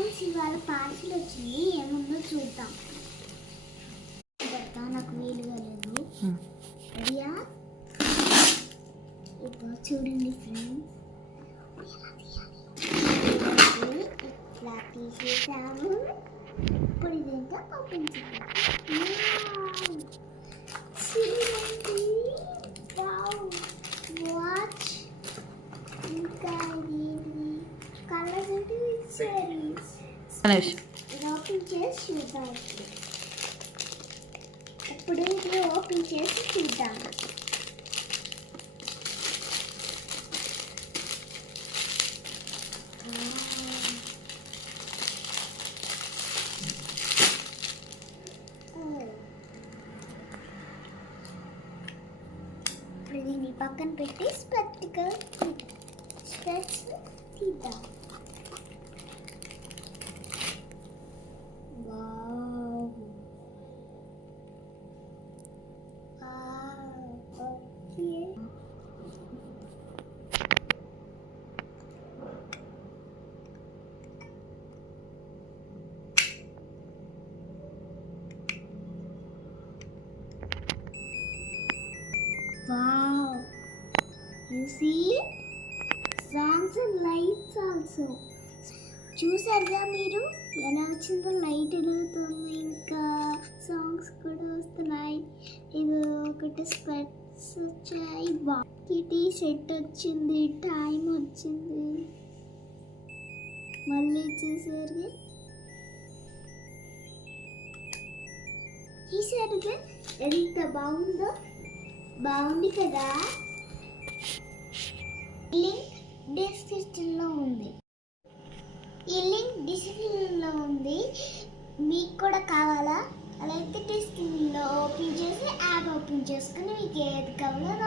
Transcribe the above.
Friends ఇవాళ parcel వచ్చింది, ఏముందో చూద్దాం. నాకు వీలుగా లేదు. రెడీయా? ఇప్పుడు చూడండి ఫ్రెండ్స్, ఇట్లా తీసేసాము. ఇప్పుడు ఇదంతా ఓపెన్ వాచ్. ఇంకా ఇది కలర్స్ అంటే ఓపెన్ చేసి చూద్దాం. ఇప్పుడు ఇది ఓపెన్ చేసి చూద్దాం. దీన్ని పక్కన పెట్టి స్పెట్స్ తీద్దాం. Wow, you see songs and lights also. చూసారుగా మీరు ఎలా వచ్చిందో, లైట్ వెలుగుతుంది, ఇంకా సాంగ్స్ కూడా వస్తున్నాయి. ఇది ఒకటి స్పెట్స్ వచ్చాయి, కిటీ సెట్ వచ్చింది, టైం వచ్చింది. మళ్ళీ చూసారుగా ఎంత బాగుందో. బాగుంది కదా. లింక్ డిస్క్రిప్షన్లో ఉంది. ఈ లింక్ డిస్క్రిప్షన్లో ఉంది. మీకు కూడా కావాలా? అలా అయితే డిస్క్రిప్షన్లో ఓపెన్ చేసి యాప్ ఓపెన్ చేసుకుని మీకు ఏది కావాలో